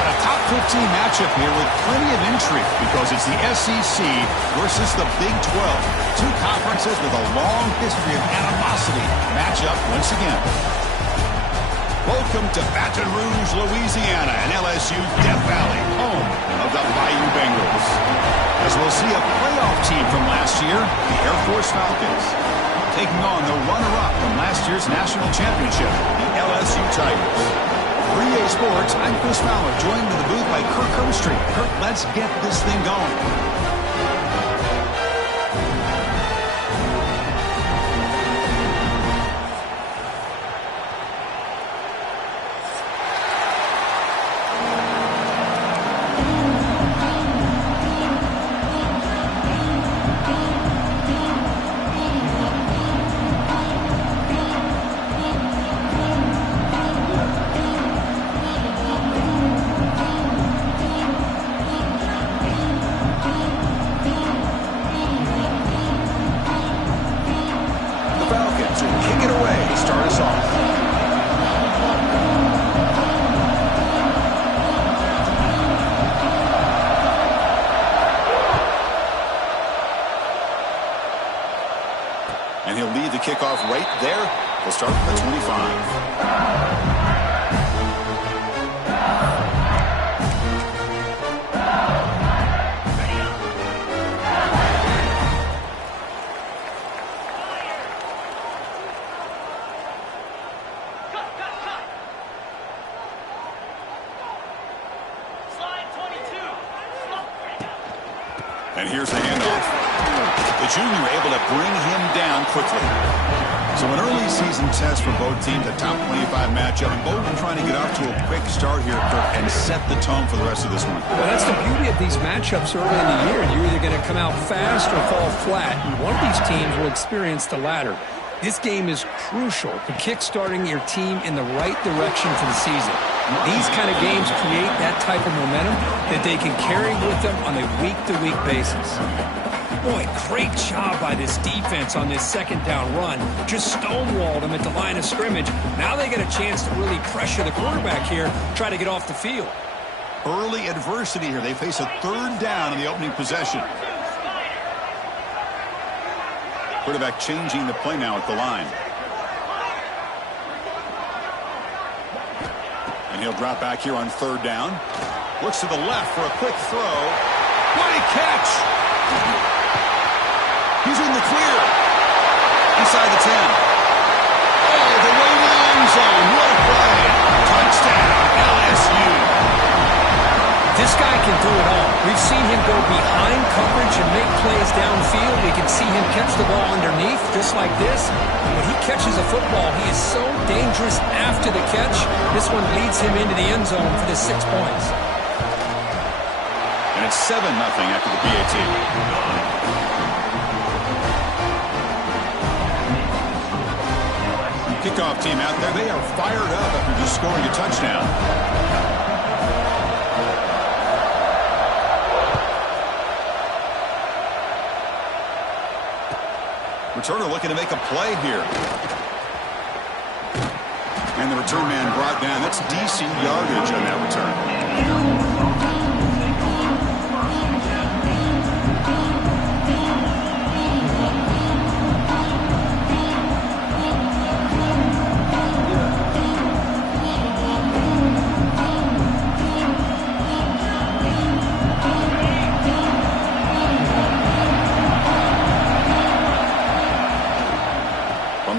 got a top 15 matchup here with plenty of intrigue because it's the SEC versus the Big 12. Two conferences with a long history of animosity match up once again. Welcome to Baton Rouge, Louisiana, and LSU Death Valley, home of the Bayou Bengals. As we'll see a playoff team from last year, the Air Force Falcons, taking on the runner-up from last year's national championship, the LSU Tigers. For EA Sports, I'm Chris Fowler, joined in the booth by Kirk Herbstreit. Kirk, let's get this thing going. And he'll lead the kickoff right there. He'll start at the 25. And here's the handoff. The junior able to bring him down quickly. So an early season test for both teams, a top 25 matchup, and both trying to get off to a quick start here, Kirk, and set the tone for the rest of this one. Well, that's the beauty of these matchups early in the year. You're either going to come out fast or fall flat, and one of these teams will experience the latter. This game is crucial to kick-starting your team in the right direction for the season. These kind of games create that type of momentum that they can carry with them on a week-to-week basis. Boy, great job by this defense on this second down run. Just stonewalled them at the line of scrimmage. Now they get a chance to really pressure the quarterback here, try to get off the field. Early adversity here. They face a third down in the opening possession. Quarterback changing the play now at the line. And he'll drop back here on third down. Looks to the left for a quick throw. What a catch! He's in the clear. Inside the 10. Oh, the way to the end zone. What a play. Touchdown, LSU. This guy can do it all. We've seen him go behind coverage and make plays downfield. We can see him catch the ball underneath, just like this. When he catches a football, he is so dangerous after the catch. This one leads him into the end zone for the 6 points. And it's 7-0 after the PAT. Kickoff team out there. They are fired up after just scoring a touchdown. Returner looking to make a play here. And the return man brought down. That's DC yardage on that return.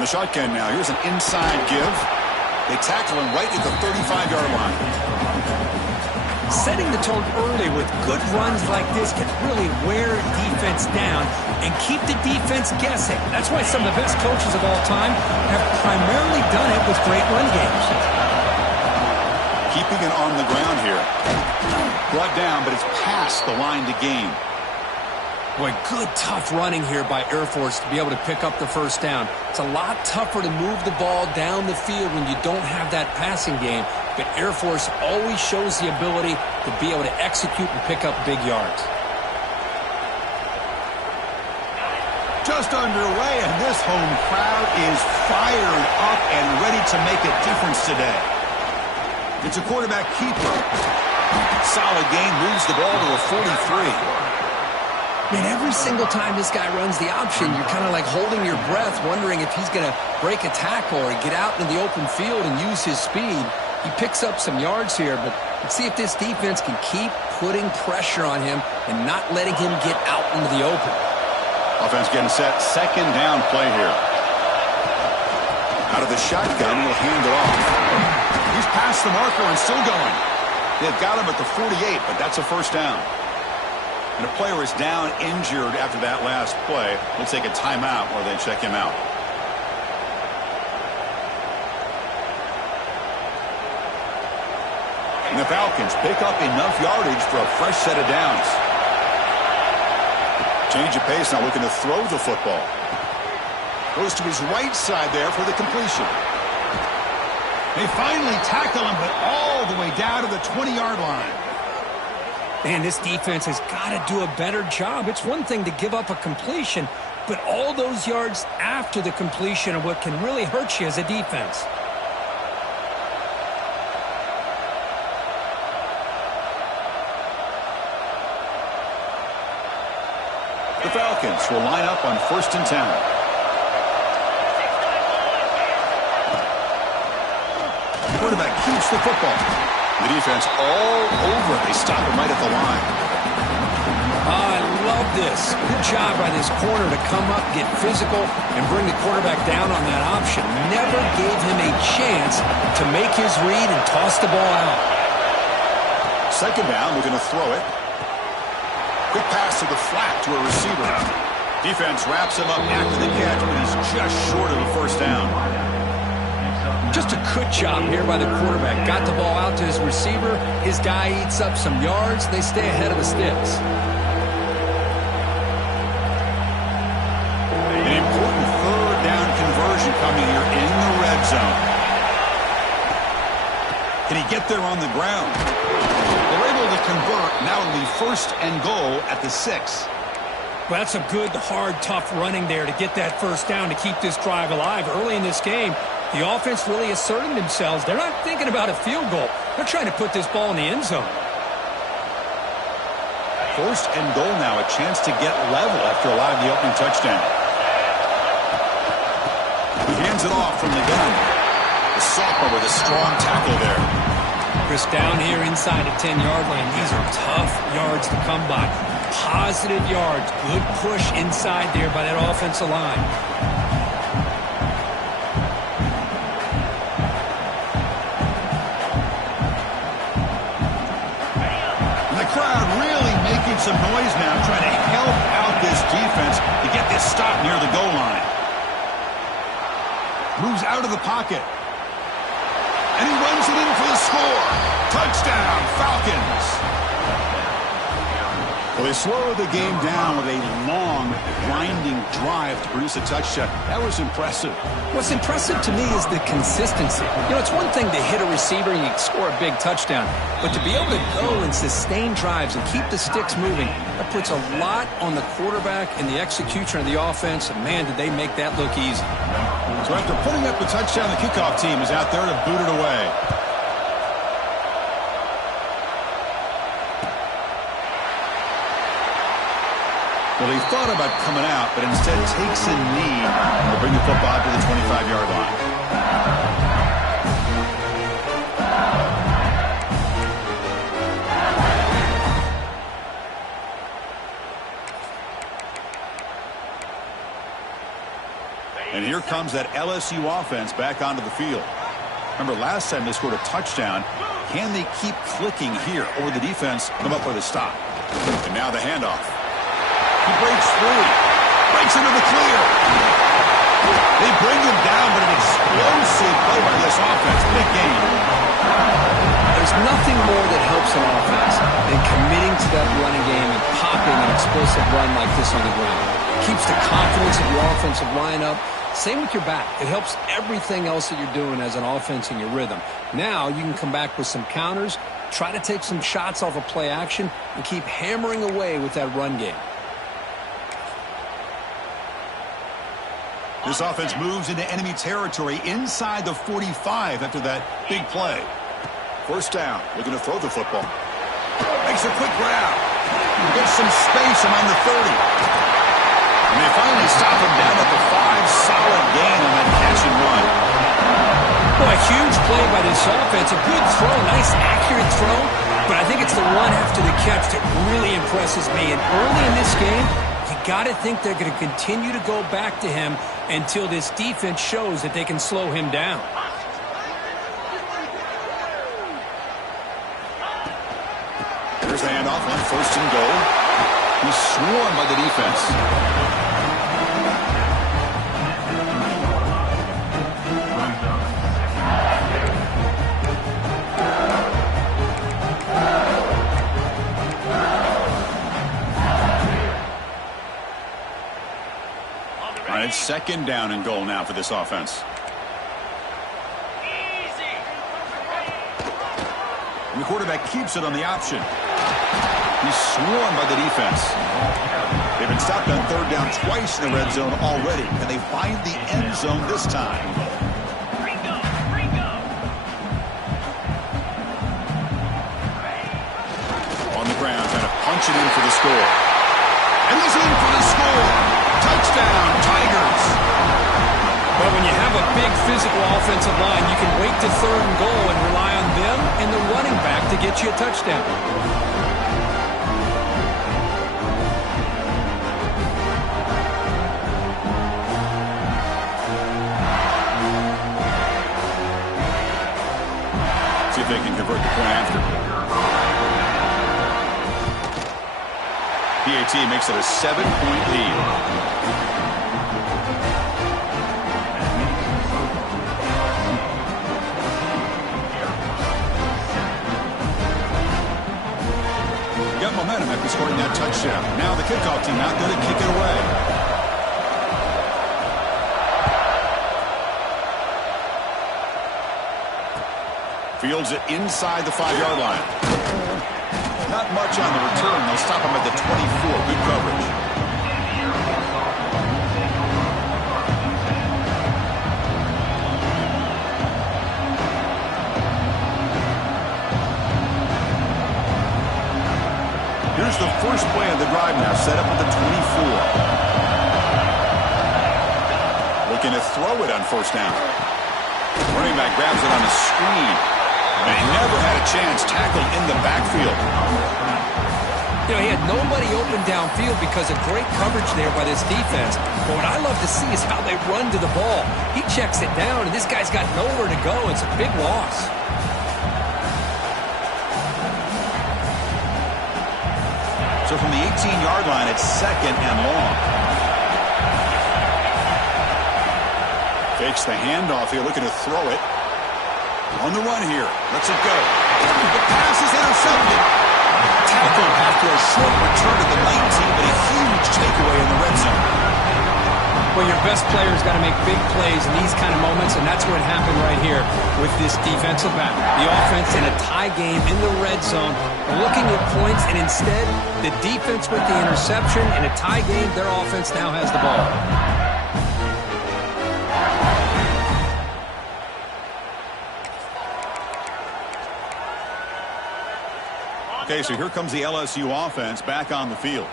The shotgun now. Here's an inside give. They tackle him right at the 35-yard line. Setting the tone early with good runs like this can really wear defense down and keep the defense guessing. That's why some of the best coaches of all time have primarily done it with great run games. Keeping it on the ground here. Brought down, but it's past the line to gain. Boy, good tough running here by Air Force to be able to pick up the first down. It's a lot tougher to move the ball down the field when you don't have that passing game, but Air Force always shows the ability to be able to execute and pick up big yards. Just underway, and this home crowd is fired up and ready to make a difference today. It's a quarterback keeper. Solid gain, moves the ball to a 43. Man, every single time this guy runs the option, you're kind of like holding your breath, wondering if he's going to break a tackle or get out into the open field and use his speed. He picks up some yards here, but let's see if this defense can keep putting pressure on him and not letting him get out into the open. Offense getting set. Second down play here. Out of the shotgun, will hand it off. He's past the marker and still going. They've got him at the 48, but that's a first down. And a player is down injured after that last play. We'll take a timeout while they check him out. And the Falcons pick up enough yardage for a fresh set of downs. Change of pace, now looking to throw the football. Goes to his right side there for the completion. They finally tackle him, but all the way down to the 20-yard line. Man, this defense has got to do a better job. It's one thing to give up a completion, but all those yards after the completion are what can really hurt you as a defense. The Falcons will line up on 1st and 10. Quarterback keeps the football. The defense all over. They stop him right at the line. I love this. Good job by this corner to come up, get physical, and bring the quarterback down on that option. Never gave him a chance to make his read and toss the ball out. Second down, we're going to throw it. Quick pass to the flat to a receiver. Defense wraps him up after the catch, but he's just short of the first down. Just a good job here by the quarterback. Got the ball out to his receiver. His guy eats up some yards. They stay ahead of the sticks. An important third down conversion coming here in the red zone. Can he get there on the ground? They're able to convert. Now it'll be 1st and goal at the 6. Well, that's a good, hard, tough running there to get that first down to keep this drive alive. Early in this game, the offense really asserting themselves. They're not thinking about a field goal. They're trying to put this ball in the end zone. 1st and goal now, a chance to get level after allowing the opening touchdown. He hands it off from the gun. The sophomore with a strong tackle there. Chris, down here inside the 10-yard line, these are tough yards to come by. Positive yards. Good push inside there by that offensive line. Some noise now, trying to help out this defense to get this stop near the goal line. Moves out of the pocket. And he runs it in for the score. Touchdown, Falcons. Well, they slowed the game down with a long, grinding drive to produce a touchdown. That was impressive. What's impressive to me is the consistency. You know, it's one thing to hit a receiver and you score a big touchdown, but to be able to go and sustain drives and keep the sticks moving, that puts a lot on the quarterback and the execution of the offense, and man, did they make that look easy. So after putting up the touchdown, the kickoff team is out there to boot it away. Well, he thought about coming out, but instead takes a knee to bring the football to the 25-yard line. And here comes that LSU offense back onto the field. Remember, last time they scored a touchdown. Can they keep clicking here, or the defense come up with a stop? And now the handoff. He breaks through. Breaks into the clear. They bring him down, but an explosive play by this offense. Big game. There's nothing more that helps an offense than committing to that running game and popping an explosive run like this on the ground. Keeps the confidence of your offensive lineup. Same with your back. It helps everything else that you're doing as an offense in your rhythm. Now you can come back with some counters, try to take some shots off of play action, and keep hammering away with that run game. This offense moves into enemy territory inside the 45 after that big play. First down, looking to throw the football. Makes a quick grab. Gets some space around the 30. And they finally stop him down at the 5. Solid gain on that catch and run. Well, a huge play by this offense. A good throw, nice accurate throw. But I think it's the run after the catch that really impresses me. And early in this game, you got to think they're going to continue to go back to him until this defense shows that they can slow him down. Here's the handoff on 1st and goal. He's swarmed by the defense. All right, 2nd down and goal now for this offense. And the quarterback keeps it on the option. He's swarmed by the defense. They've been stopped on 3rd down twice in the red zone already. Can they find the end zone this time? On the ground, trying to punch it in for the score. And he's in for the score. Touchdown, Tigers. But when you have a big physical offensive line, you can wait to 3rd and goal and rely on them and the running back to get you a touchdown. See if they can convert the point after. PAT makes it a 7-point lead. Got momentum after scoring that touchdown. Now the kickoff team out there to kick it away. Fields it inside the 5-yard line. Not much on the return. They'll stop him at the 24. Good coverage. Here's the first play of the drive now, set up at the 24. Looking to throw it on 1st down. Running back grabs it on a screen. And he never had a chance, tackled in the backfield. You know, he had nobody open downfield because of great coverage there by this defense. But what I love to see is how they run to the ball. He checks it down, and this guy's got nowhere to go. It's a big loss. So from the 18-yard line, it's 2nd and long. Fakes the handoff here, looking to throw it. On the run here. Lets it go. The pass is intercepted. Tackled after a short return to the 19, but a huge takeaway in the red zone. Well, your best player's got to make big plays in these kind of moments, and that's what happened right here with this defensive back. The offense in a tie game in the red zone, looking at points, and instead, the defense with the interception. In a tie game, their offense now has the ball. Okay, so here comes the LSU offense back on the field.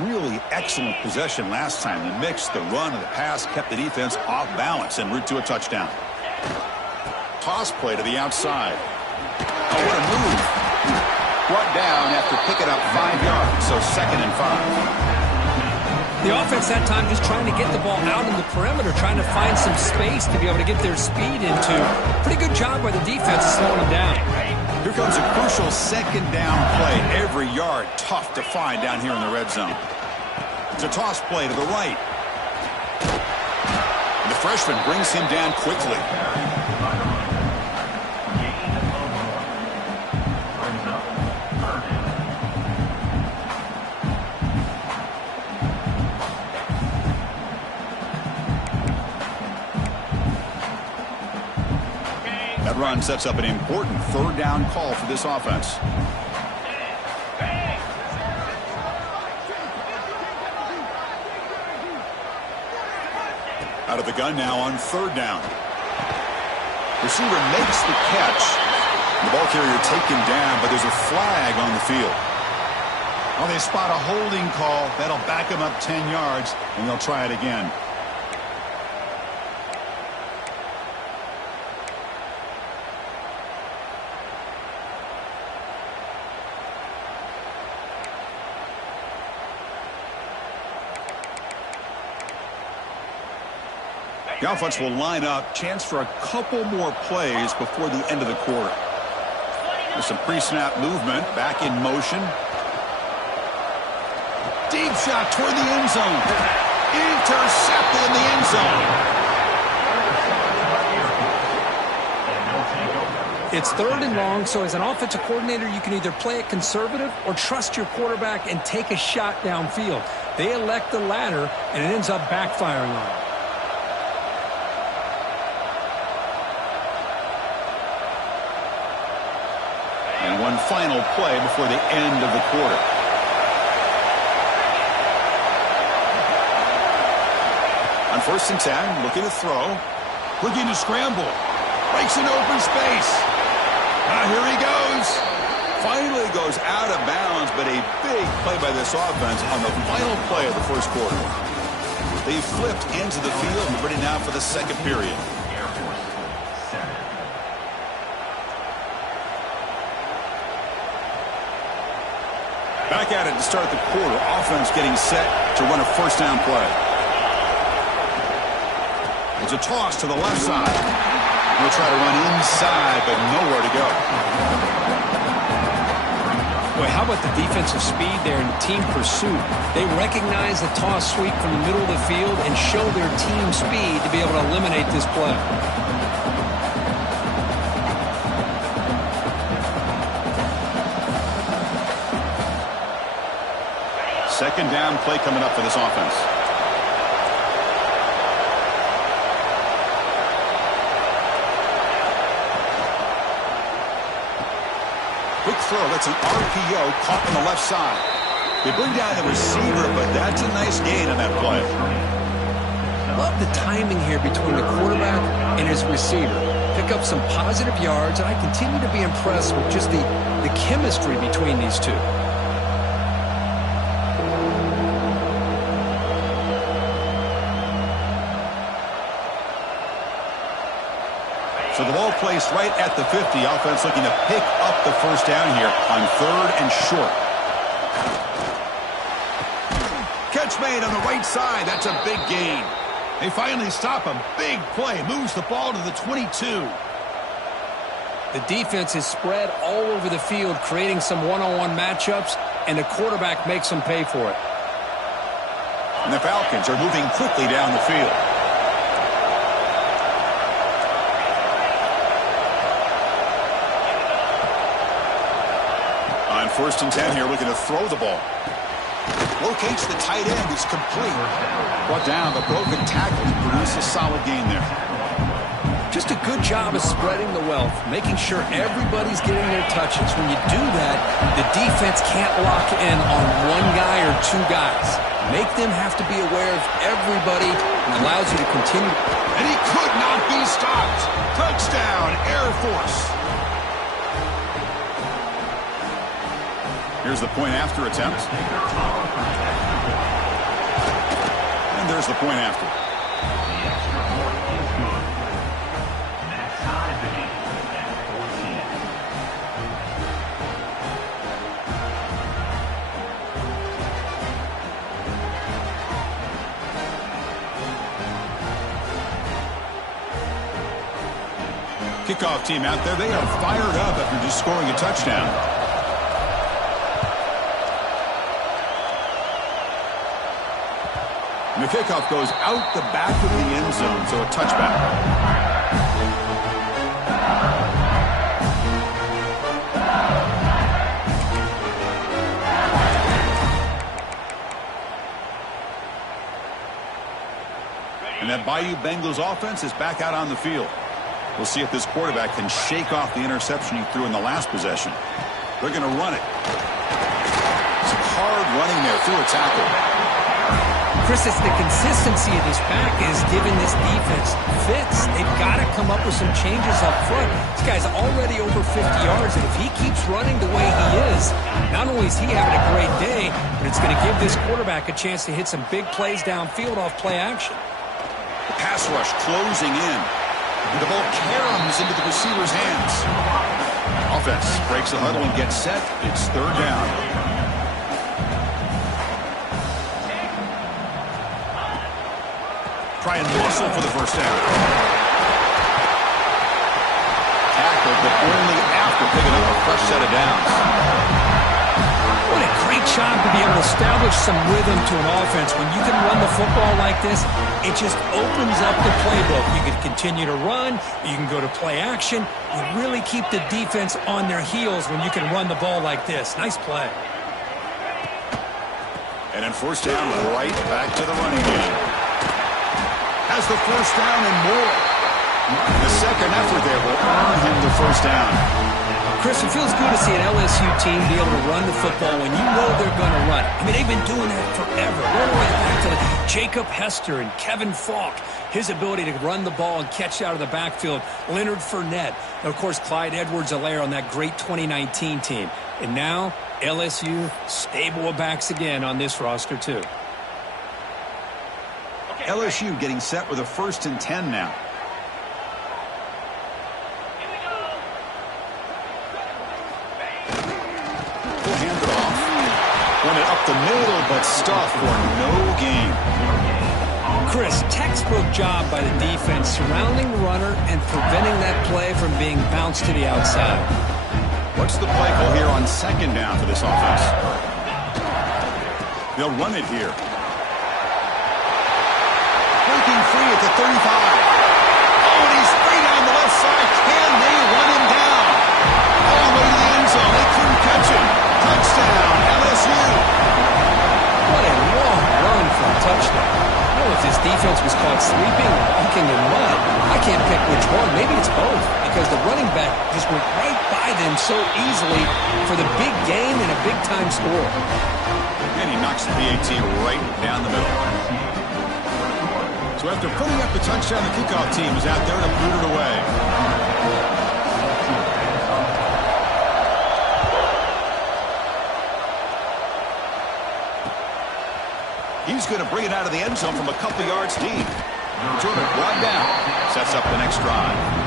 Really excellent possession last time. The mix, the run, and the pass kept the defense off balance en route to a touchdown. Toss play to the outside. Oh, what a move. Brought down after picking up 5 yards, so 2nd and 5. The offense that time just trying to get the ball out in the perimeter, trying to find some space to be able to get their speed into. Pretty good job by the defense slowing them down. Here comes a crucial 2nd down play. Every yard tough to find down here in the red zone. It's a toss play to the right. And the freshman brings him down quickly. That run sets up an important 3rd down call for this offense. Out of the gun now on 3rd down. Receiver makes the catch. The ball carrier taken down, but there's a flag on the field. Well, they spot a holding call. That'll back them up 10 yards, and they'll try it again. The offense will line up. Chance for a couple more plays before the end of the quarter. There's some pre-snap movement. Back in motion. Deep shot toward the end zone. Intercepted in the end zone. It's 3rd and long, so as an offensive coordinator, you can either play it conservative or trust your quarterback and take a shot downfield. They elect the latter, and it ends up backfiring on them. And one final play before the end of the quarter. On 1st and 10, looking to throw. Looking to scramble. Breaks an open space. Here he goes. Finally goes out of bounds, but a big play by this offense on the final play of the 1st quarter. They flipped into the field and ready now for the 2nd period. Back at it to start the quarter. Offense getting set to run a 1st down play. It's a toss to the left side. He'll try to run inside, but nowhere to go. Boy, how about the defensive speed there and team pursuit? They recognize the toss sweep from the middle of the field and show their team speed to be able to eliminate this play. 2nd down play coming up for this offense. Quick throw. That's an RPO caught on the left side. They bring down the receiver, but that's a nice gain on that play. Love the timing here between the quarterback and his receiver. Pick up some positive yards, and I continue to be impressed with just the chemistry between these two. So the ball placed right at the 50. Offense looking to pick up the 1st down here on 3rd and short. Catch made on the right side. That's a big gain. They finally stop a big play. Moves the ball to the 22. The defense is spread all over the field, creating some one-on-one matchups, and the quarterback makes them pay for it. And the Falcons are moving quickly down the field. On 1st and 10 here, looking to throw the ball. Locates the tight end. It's complete. Brought down. The broken tackle to produce a solid gain there. Just a good job of spreading the wealth, making sure everybody's getting their touches. When you do that, the defense can't lock in on one guy or two guys. Make them have to be aware of everybody and allows you to continue. And he could not be stopped. Touchdown, Air Force. Here's the point after attempt. And there's the point after. Kickoff team out there. They are fired up after just scoring a touchdown. And the kickoff goes out the back of the end zone, so a touchback. And that Bayou Bengals offense is back out on the field. We'll see if this quarterback can shake off the interception he threw in the last possession. They're going to run it. Some hard running there through a tackle. Chris, it's the consistency of this pack is giving this defense fits. They've got to come up with some changes up front. This guy's already over 50 yards, and if he keeps running the way he is, not only is he having a great day, but it's going to give this quarterback a chance to hit some big plays downfield off play action. The pass rush closing in. The ball caroms into the receiver's hands. Offense breaks the huddle and gets set. It's third down. Try and muscle for the first down. Tackled, but only after picking up a fresh set of downs. What a great job to be able to establish some rhythm to an offense. When you can run the football like this, it just opens up the playbook. You can continue to run. You can go to play action. You really keep the defense on their heels when you can run the ball like this. Nice play. And then first down, right back to the running game. Has the first down and more. The second effort there will earn him the first down. Chris, it feels good to see an LSU team be able to run the football when you know they're going to run it. I mean, they've been doing that forever. All the way back to Jacob Hester and Kevin Falk. His ability to run the ball and catch out of the backfield. Leonard Fournette. And, of course, Clyde Edwards-Helaire on that great 2019 team. And now, LSU, stable of backs again on this roster, too. LSU getting set with a 1st and 10 now. We'll hand it off. Run it up the middle, but stuffed for no gain. Chris, textbook job by the defense surrounding the runner and preventing that play from being bounced to the outside. What's the play call here on second down for this offense? They'll run it here. Breaking free at the 35. Oh, and he's free down the left side. Can they run him down? All the way to the end zone. They couldn't catch him. Touchdown, LSU. What a long run for a touchdown. I don't know if this defense was caught sleeping or walking in mud. I can't pick which one. Maybe it's both, because the running back just went right by them so easily for the big gain and a big-time score. And he knocks the PAT right down the middle. So after putting up the touchdown, the kickoff team is out there to boot it away. He's going to bring it out of the end zone from a couple yards deep. Jordan brought down. Sets up the next drive.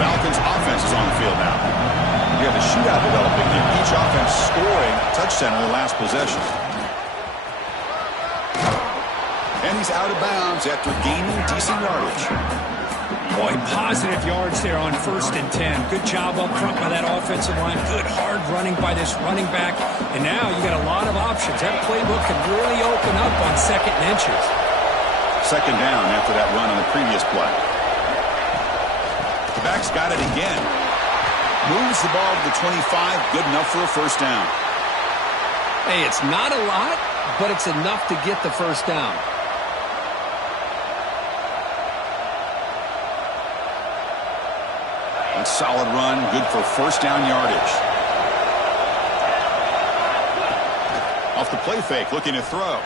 Falcons offense is on the field now. You have a shootout developing, and each offense scoring a touchdown in their last possession. And he's out of bounds after gaining decent yardage. Boy, positive yards there on 1st and 10. Good job up front by that offensive line. Good hard running by this running back. And now you got a lot of options. That playbook can really open up on 2nd and inches. Second down after that run on the previous play. The back's got it again. Moves the ball to the 25. Good enough for a first down. Hey, it's not a lot, but it's enough to get the first down. A solid run. Good for first down yardage. Off the play fake. Looking to throw.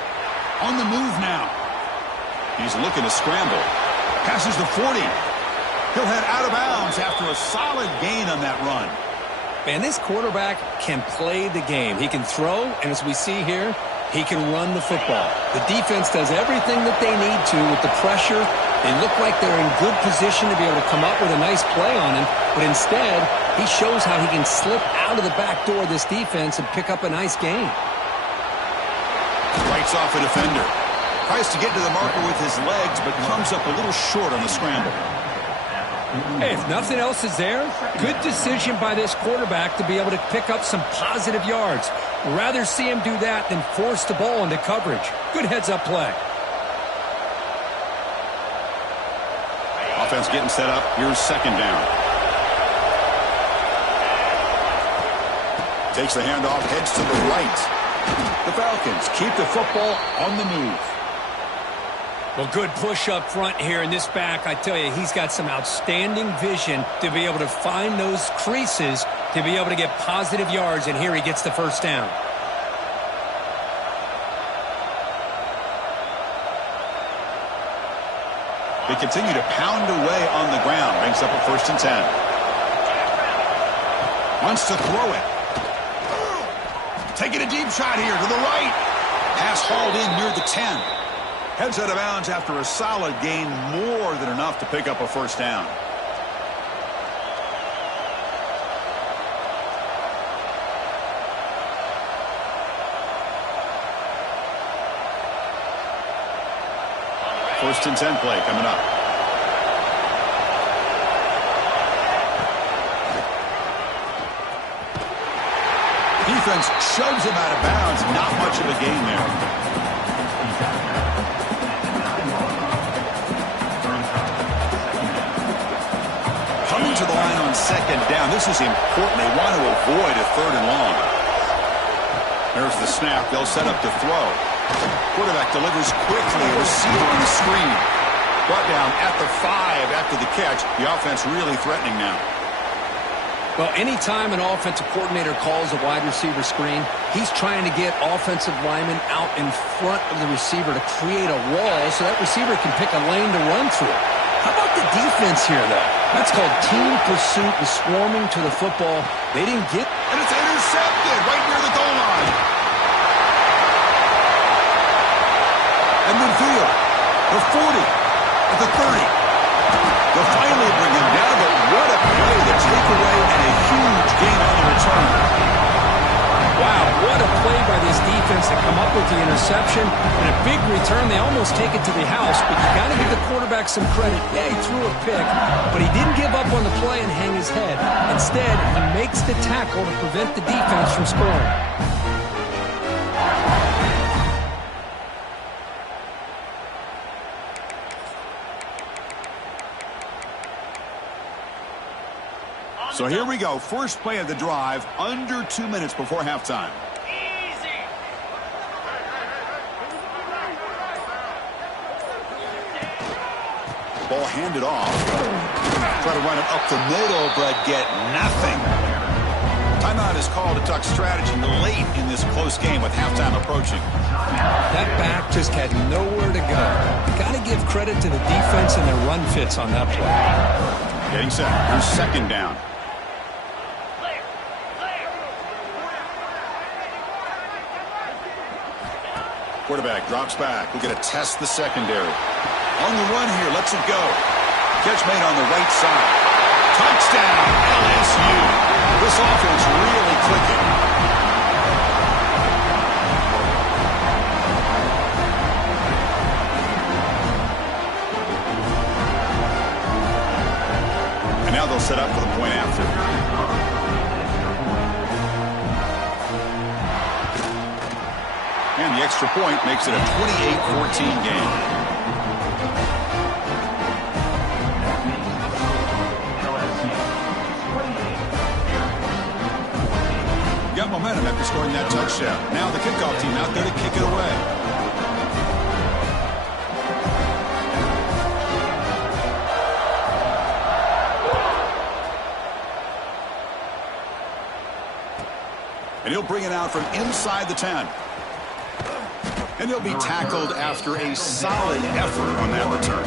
On the move now. He's looking to scramble. Passes the 40. He'll head out of bounds after a solid gain on that run. Man, this quarterback can play the game. He can throw, and as we see here, he can run the football. The defense does everything that they need to with the pressure. They look like they're in good position to be able to come up with a nice play on him, but instead, he shows how he can slip out of the back door of this defense and pick up a nice gain. Fights off a defender. Tries to get to the marker with his legs, but comes up a little short on the scramble. Hey, if nothing else is there, good decision by this quarterback to be able to pick up some positive yards. Rather see him do that than force the ball into coverage. Good heads-up play. Offense getting set up. Here's second down. Takes the handoff, heads to the right. The Falcons keep the football on the move. Well, good push up front here in this back. I tell you, he's got some outstanding vision to be able to find those creases to be able to get positive yards, and here he gets the first down. They continue to pound away on the ground. Brings up a 1st and 10. Wants to throw it. Taking a deep shot here to the right. Pass hauled in near the 10. Heads out of bounds after a solid gain, more than enough to pick up a 1st down. First and 10 play coming up. Defense shoves him out of bounds. Not much of a gain there. Coming to the line on 2nd down. This is important. They want to avoid a 3rd and long. There's the snap. They'll set up to throw. Quarterback delivers quickly. A receiver on the screen. Brought down at the 5 after the catch. The offense really threatening now. Well, anytime an offensive coordinator calls a wide receiver screen, he's trying to get offensive linemen out in front of the receiver to create a wall so that receiver can pick a lane to run through. How about the defense here, though? That's called team pursuit and swarming to the football. They didn't get... And it's intercepted right near the goal line. And midfield, the 40, at the 30. They'll finally bring him down, but what a play, the takeaway, and a huge gain on the return. Wow, what a play by this defense to come up with the interception. And a big return, they almost take it to the house, but you got to give the quarterback some credit. Yeah, he threw a pick, but he didn't give up on the play and hang his head. Instead, he makes the tackle to prevent the defense from scoring. So here we go. First play of the drive, under 2 minutes before halftime. Ball handed off. Try to run it up the middle, but get nothing. Timeout is called to talk strategy late in this close game with halftime approaching. That back just had nowhere to go. Got to give credit to the defense and their run fits on that play. Getting set. Here's 2nd down. Quarterback drops back. We're going to test the secondary. On the run here, lets it go. Catch made on the right side. Touchdown, LSU. This offense really clicking. And now they'll set up for the point after. And the extra point makes it a 28-14 game. Got momentum after scoring that touchdown. Now the kickoff team out there to kick it away. And he'll bring it out from inside the 10. And he'll be tackled after a solid effort on that return.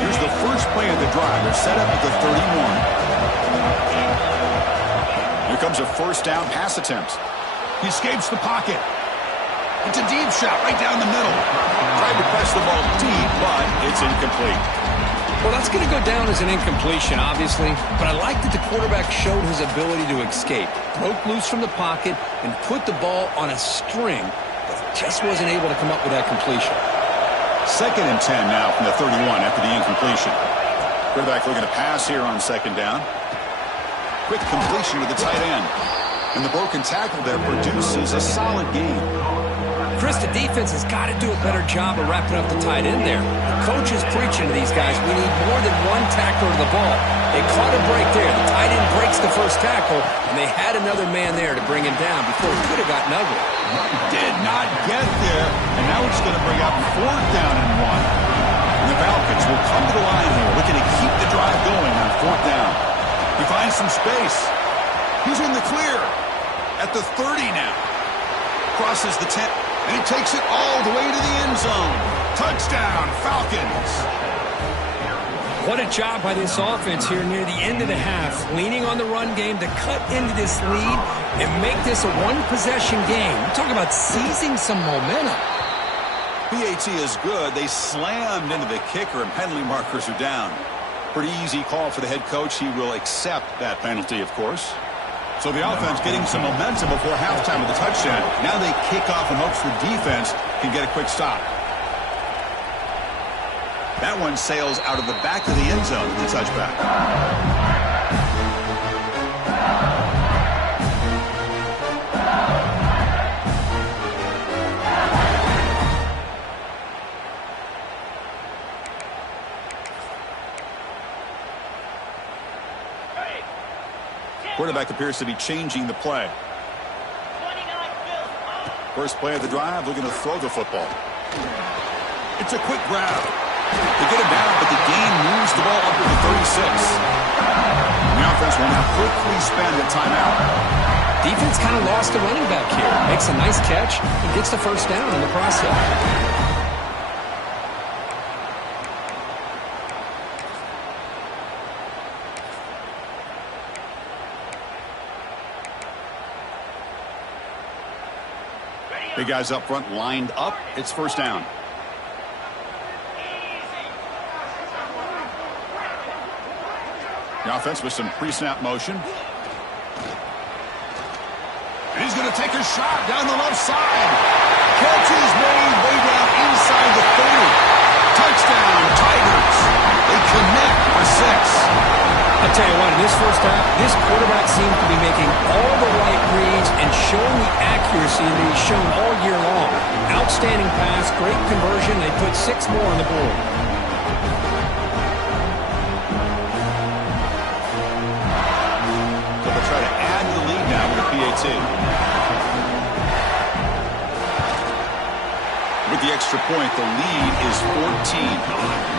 Here's the first play of the drive. They're set up at the 31. Here comes a 1st down pass attempt. He escapes the pocket. It's a deep shot right down the middle. Tried to press the ball deep, but it's incomplete. Well, that's going to go down as an incompletion, obviously, but I like that the quarterback showed his ability to escape, broke loose from the pocket, and put the ball on a string, but just wasn't able to come up with that completion. 2nd and 10 now from the 31 after the incompletion. Quarterback looking to pass here on 2nd down. Quick completion to the tight end. And the broken tackle there produces a solid gain. Chris, the defense has got to do a better job of wrapping up the tight end there. The coach is preaching to these guys, we need more than one tackler to the ball. They caught a break there. The tight end breaks the first tackle, and they had another man there to bring him down before it could have gotten ugly. Did not get there, and now it's going to bring up 4th down and 1. And the Falcons will come to the line here, looking to keep the drive going on 4th down. He finds some space. He's in the clear at the 30 now. Crosses the 10, and he takes it all the way to the end zone. Touchdown, Falcons. What a job by this offense here near the end of the half, leaning on the run game to cut into this lead and make this a one-possession game. We're talking about seizing some momentum. PAT is good. They slammed into the kicker, and penalty markers are down. Pretty easy call for the head coach. He will accept that penalty, of course. So the offense getting some momentum before halftime with the touchdown. Now they kick off in hopes the defense can get a quick stop. That one sails out of the back of the end zone with the touchback. Quarterback appears to be changing the play. First play of the drive, looking to throw the football. It's a quick grab. They get him down, but the gain moves the ball up to the 36. The offense will now quickly spend a timeout. Defense kind of lost the running back here. Makes a nice catch and gets the first down in the process. Big guys up front lined up. It's first down. The offense with some pre-snap motion. And he's going to take a shot down the left side. Catch is made way down inside the 30. Touchdown, Tigers. They connect for 6. I'll tell you what, in this first half, this quarterback seems to be making all the right reads and showing the accuracy that he's shown all year long. Outstanding pass, great conversion. They put 6 more on the board. So they'll try to add to the lead now with a PAT. With the extra point, the lead is 14.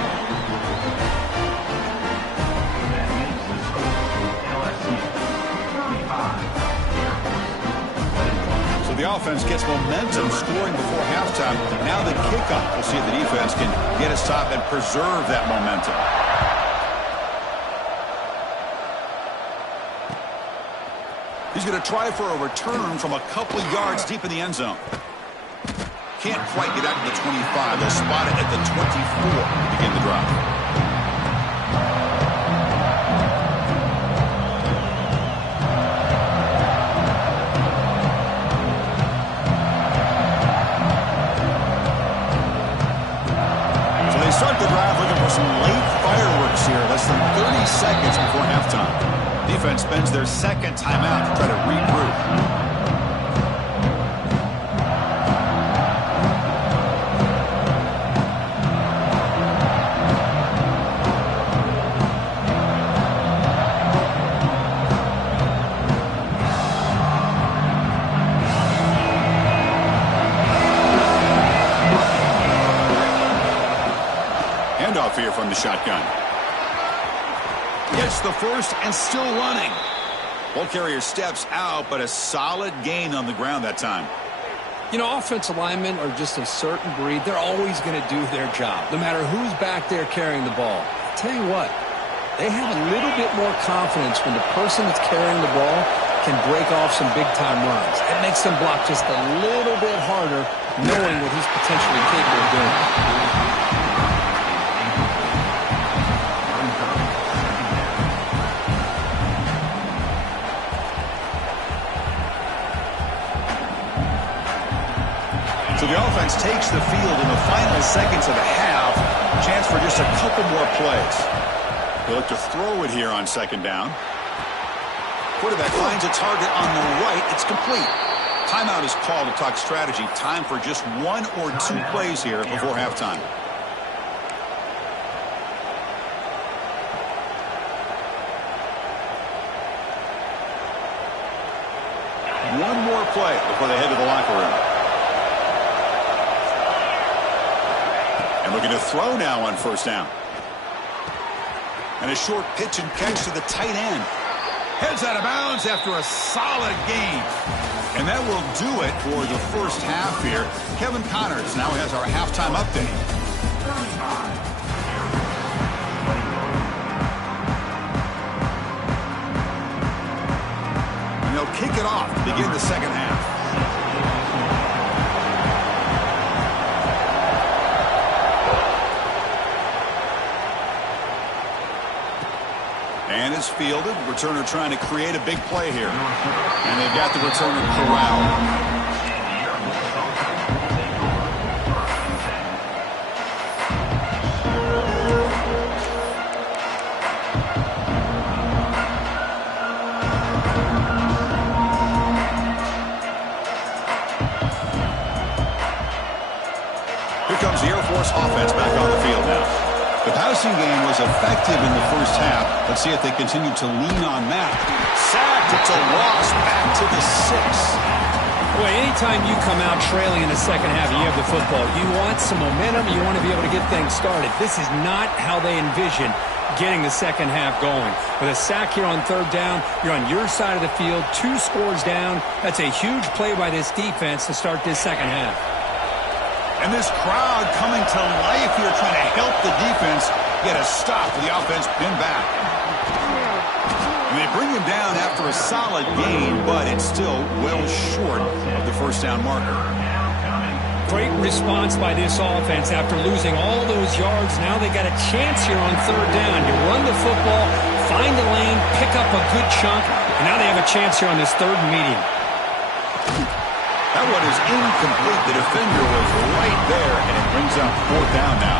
The offense gets momentum scoring before halftime. Now the kickoff. We'll see if the defense can get a stop and preserve that momentum. He's going to try for a return from a couple of yards deep in the end zone. Can't quite get out to the 25. They'll spot it at the 24 to begin the drive. Start the drive looking for some late fireworks here. Less than 30 seconds before halftime. Defense spends their second timeout to try to regroup. Handoff here from the shotgun. Gets the first and still running. Ball carrier steps out, but a solid gain on the ground that time. You know, offensive linemen are just a certain breed. They're always going to do their job, no matter who's back there carrying the ball. I'll tell you what, they have a little bit more confidence when the person that's carrying the ball can break off some big-time runs. It makes them block just a little bit harder, knowing what he's potentially capable of doing. So the offense takes the field in the final seconds of the half. Chance for just a couple more plays. They look to throw it here on second down. Quarterback finds a target on the right. It's complete. Timeout is called to talk strategy. Time for just 1 or 2 plays here before halftime. One more play before they head to the locker room. And looking to throw now on first down. And a short pitch and catch to the tight end. Heads out of bounds after a solid gain. And that will do it for the first half here. Kevin Connors now has our halftime update. And they'll kick it off to begin the second half. And it's fielded. Returner trying to create a big play here. And they've got the returner corralled. Here comes the Air Force offense back on the field now. The passing game was effective in the first half. Let's see if they continue to lean on that. Sacked. It's a loss back to the 6. Boy, anytime you come out trailing in the second half and you have the football, you want some momentum. You want to be able to get things started. This is not how they envision getting the second half going. With a sack here on third down, you're on your side of the field, 2 scores down. That's a huge play by this defense to start this second half. And this crowd coming to life here, trying to help the defense get a stop with the offense pinned back. And they bring him down after a solid gain, but it's still well short of the first down marker. Great response by this offense after losing all those yards. Now they got a chance here on third down. You run the football, find the lane, pick up a good chunk, and now they have a chance here on this third and medium. That one is incomplete. The defender was right there, and it brings up fourth down now.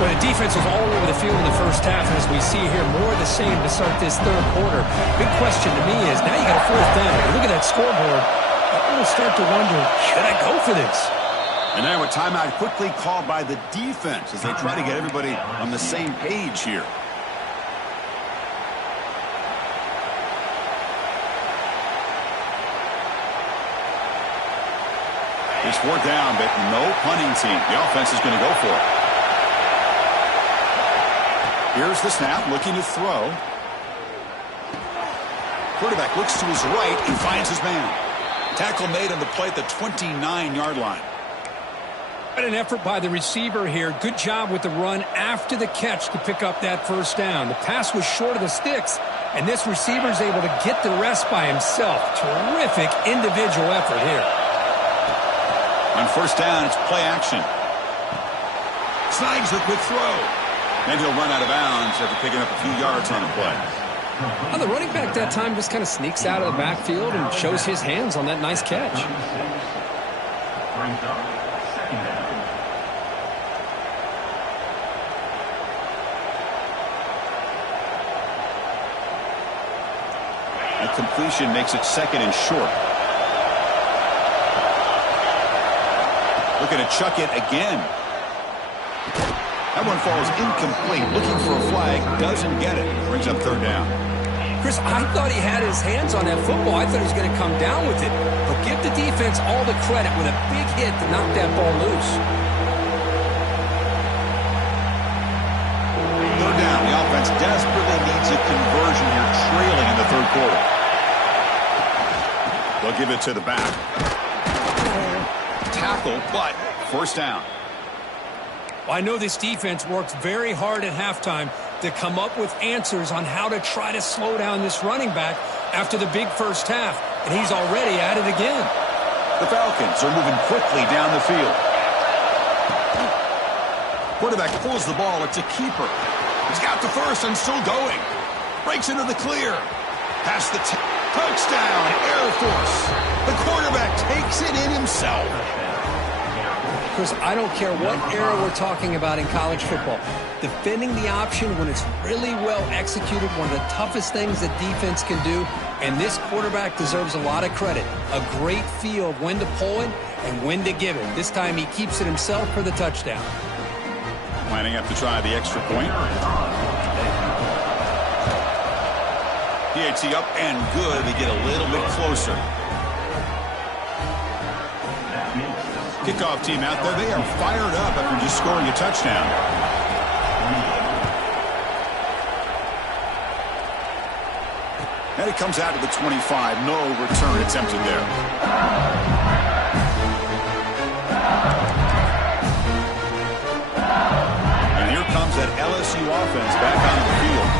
Well, the defense was all over the field in the first half, and as we see here, more of the same to start this third quarter. Big question to me is, now you got a fourth down. You look at that scoreboard, I'm going to start to wonder, should I go for this? And now a timeout quickly called by the defense as they try to get everybody on the same page here. It's fourth down, but no punting team. The offense is going to go for it. Here's the snap, looking to throw. Quarterback looks to his right and finds his man. Tackle made on the play at the 29-yard line. What an effort by the receiver here. Good job with the run after the catch to pick up that first down. The pass was short of the sticks, and this receiver is able to get the rest by himself. Terrific individual effort here. On first down, it's play action. Snags a quick throw. And he'll run out of bounds after picking up a few yards on the play. Well, the running back that time just kind of sneaks out of the backfield and shows his hands on that nice catch. A completion makes it second and short. Looking to chuck it again. That one falls incomplete. Looking for a flag. Doesn't get it. Brings up third down. Chris, I thought he had his hands on that football. I thought he was going to come down with it. But give the defense all the credit with a big hit to knock that ball loose. Third down. The offense desperately needs a conversion here, trailing in the third quarter. They'll give it to the back. Tackle, but first down. Well, I know this defense works very hard at halftime to come up with answers on how to try to slow down this running back after the big first half, and he's already at it again. The Falcons are moving quickly down the field. Quarterback pulls the ball. It's a keeper. He's got the first and still going. Breaks into the clear. Past the touchdown, Air Force. The quarterback takes it in himself. Chris, I don't care what era we're talking about in college football. Defending the option when it's really well executed, one of the toughest things that defense can do, and this quarterback deserves a lot of credit. A great feel of when to pull it and when to give it. This time he keeps it himself for the touchdown. Lining up to try the extra point. PAT up and good. They get a little bit closer. Kickoff team out there. They are fired up after just scoring a touchdown. And it comes out to the 25. No return attempted there. And here comes that LSU offense back onto the field.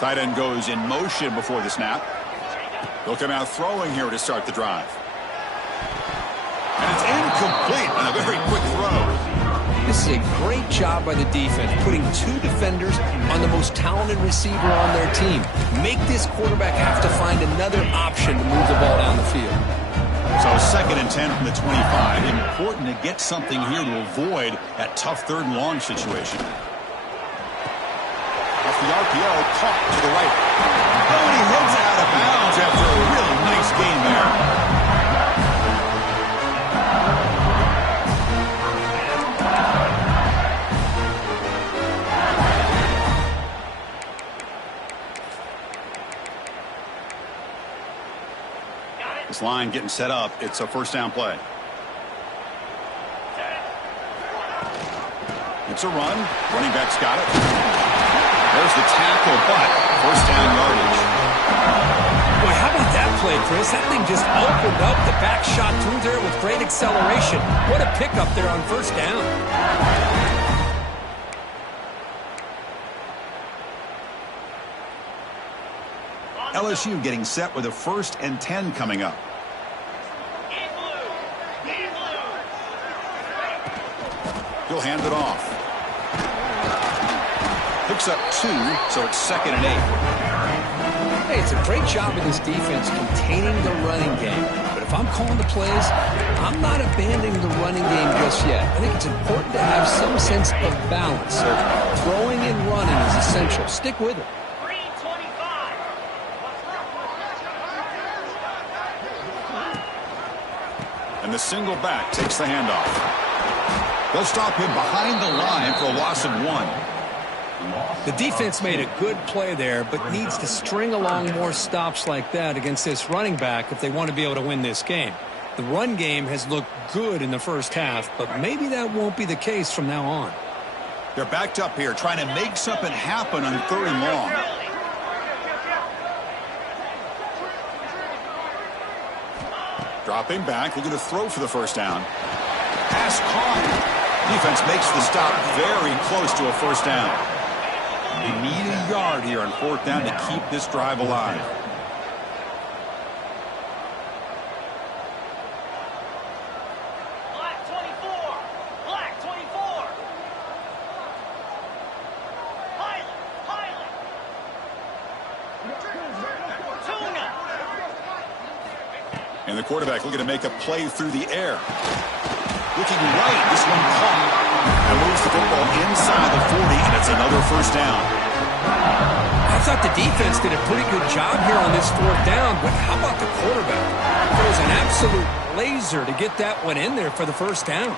Tight end goes in motion before the snap. They'll come out throwing here to start the drive. And it's incomplete on a very quick throw. This is a great job by the defense, putting two defenders on the most talented receiver on their team. Make this quarterback have to find another option to move the ball down the field. So 2nd and 10 from the 25. Important to get something here to avoid that tough 3rd and long situation. The RPO caught to the right. Oh, and he heads out of bounds after a really nice game there. This line getting set up. It's a 1st down play. It's a run. Running back's got it. There's the tackle, but 1st down yardage. Boy, how about that play, Chris? That thing just opened up. The back shot through there with great acceleration. What a pickup there on 1st down. LSU getting set with a 1st and 10 coming up. He'll hand it off. Picks up 2, so it's 2nd and 8. Hey, it's a great job of this defense containing the running game. But if I'm calling the plays, I'm not abandoning the running game just yet. I think it's important to have some sense of balance. So throwing and running is essential. Stick with it. And the single back takes the handoff. They'll stop him behind the line for a loss of 1. The defense made a good play there, but needs to string along more stops like that against this running back if they want to be able to win this game. The run game has looked good in the 1st half, but maybe that won't be the case from now on. They're backed up here, trying to make something happen on 3rd and long. Dropping back, looking to throw for the 1st down. Pass caught. Defense makes the stop very close to a 1st down. They need a yard here on 4th down to keep this drive alive. Black 24. Black 24. Pilot. Tuna. And the quarterback looking to make a play through the air. Looking right, this one caught. And moves the football inside the 40, and it's another 1st down. I thought the defense did a pretty good job here on this 4th down, but how about the quarterback? It was an absolute laser to get that one in there for the 1st down.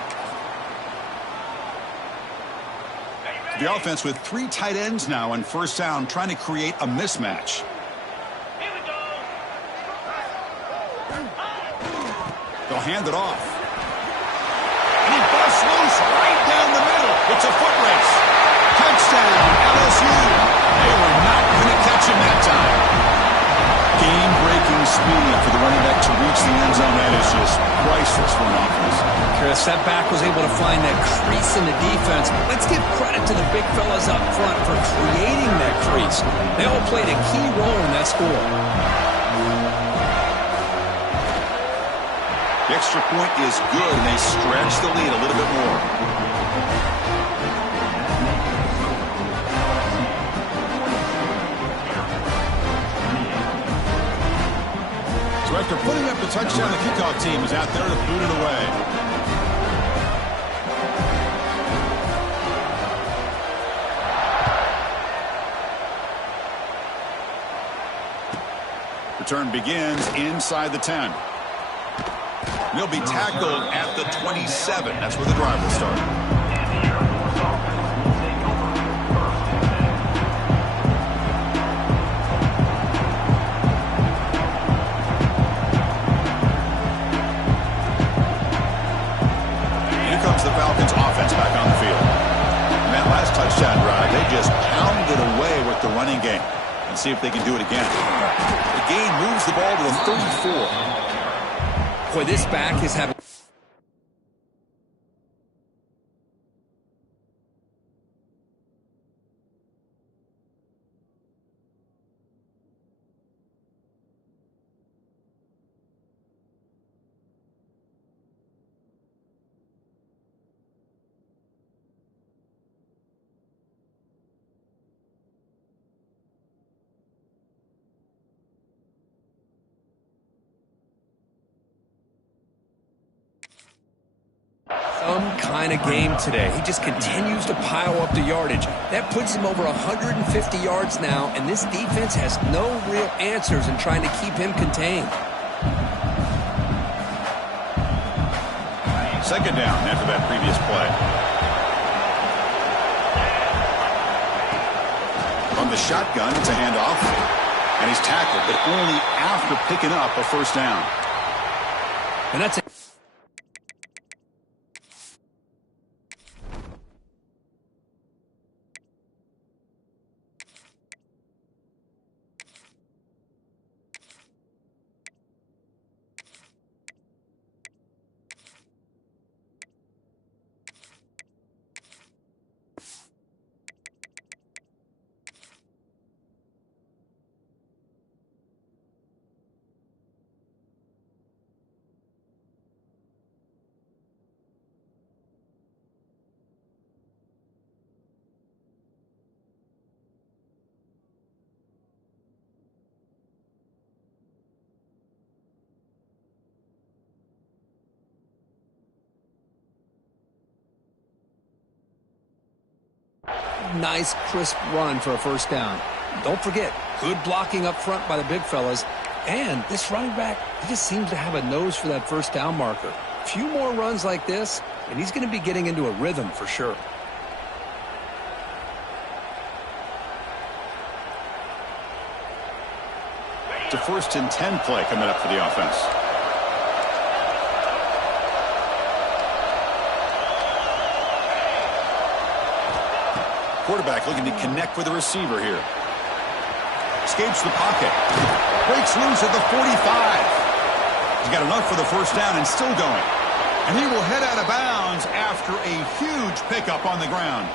The offense with 3 tight ends now on 1st down, trying to create a mismatch. Here we go. They'll hand it off. And he busts loose right down the middle. It's a foot race. Touchdown, LSU. They were not going to catch him that time. Game-breaking speed for the running back to reach the end zone. That is just priceless for an offense. Chris, that back was able to find that crease in the defense. Let's give credit to the big fellas up front for creating that crease. They all played a key role in that score. The extra point is good, and they stretch the lead a little bit more. Director putting up the touchdown. The kickoff team is out there to boot it away. Return begins inside the 10. He'll be tackled at the 27. That's where the drive will start. Here comes the Falcons offense back on the field. And that last touchdown drive, they just pounded away with the running game. And see if they can do it again. The gain moves the ball to the 34. Boy, this back is having... some kind of game today. He just continues to pile up the yardage. That puts him over 150 yards now, and this defense has no real answers in trying to keep him contained. Second down after that previous play. From the shotgun, it's a handoff. And he's tackled, but only after picking up a first down. And that's it. Nice, crisp run for a first down. Don't forget, good blocking up front by the big fellas. And this running back, he just seems to have a nose for that first down marker. A few more runs like this, and he's going to be getting into a rhythm for sure. It's a 1st and 10 play coming up for the offense. Quarterback looking to connect with the receiver here. Escapes the pocket. Breaks loose at the 45. He's got enough for the first down and still going. And he will head out of bounds after a huge pickup on the ground.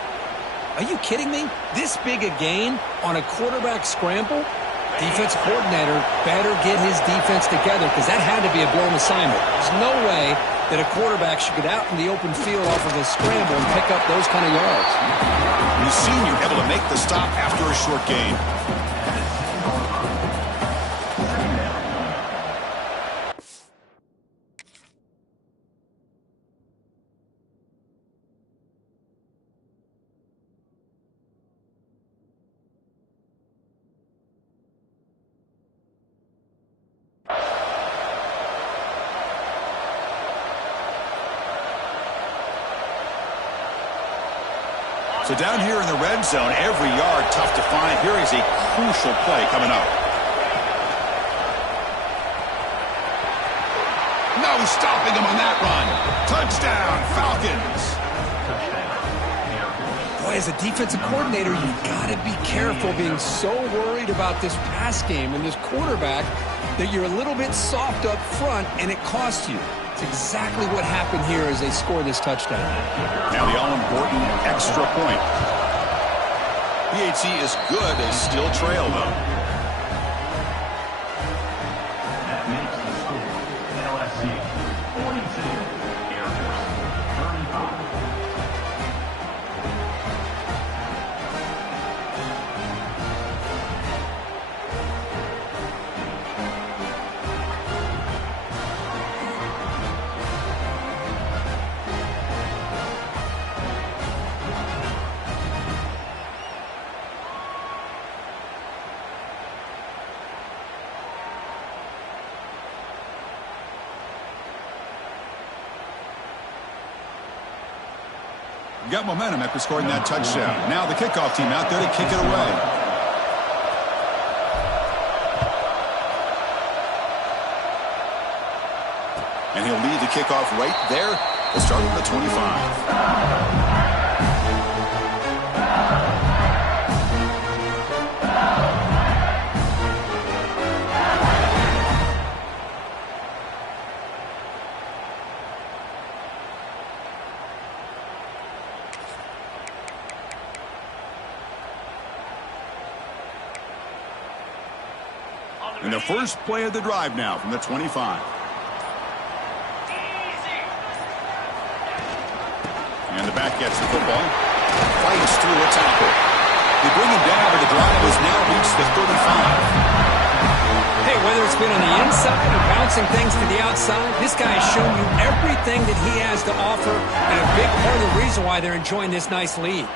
Are you kidding me? This big a gain on a quarterback scramble? Defense coordinator better get his defense together because that had to be a blown assignment. There's no way that a quarterback should get out in the open field off of a scramble and pick up those kind of yards. The senior able to make the stop after a short gain. So down here in the red zone, every yard tough to find. Here is a crucial play coming up. No stopping him on that run. Touchdown, Falcons. Boy, as a defensive coordinator, you've got to be careful being so worried about this pass game and this quarterback that you're a little bit soft up front and it costs you. It's exactly what happened here as they score this touchdown. Now the all-important extra point. PHC is good as still trail, though. That makes the score LSC 42, Air Force 35. Got momentum after scoring that touchdown. Now the kickoff team out there to kick it away. And he'll lead the kickoff right there to start at the 25. And the first play of the drive now from the 25. And the back gets the football. Fights through a tackle. They bring him down, but the drive has now reached the 35. Hey, whether it's been on the inside or bouncing things to the outside, this guy has shown you everything that he has to offer, and a big part of the reason why they're enjoying this nice lead.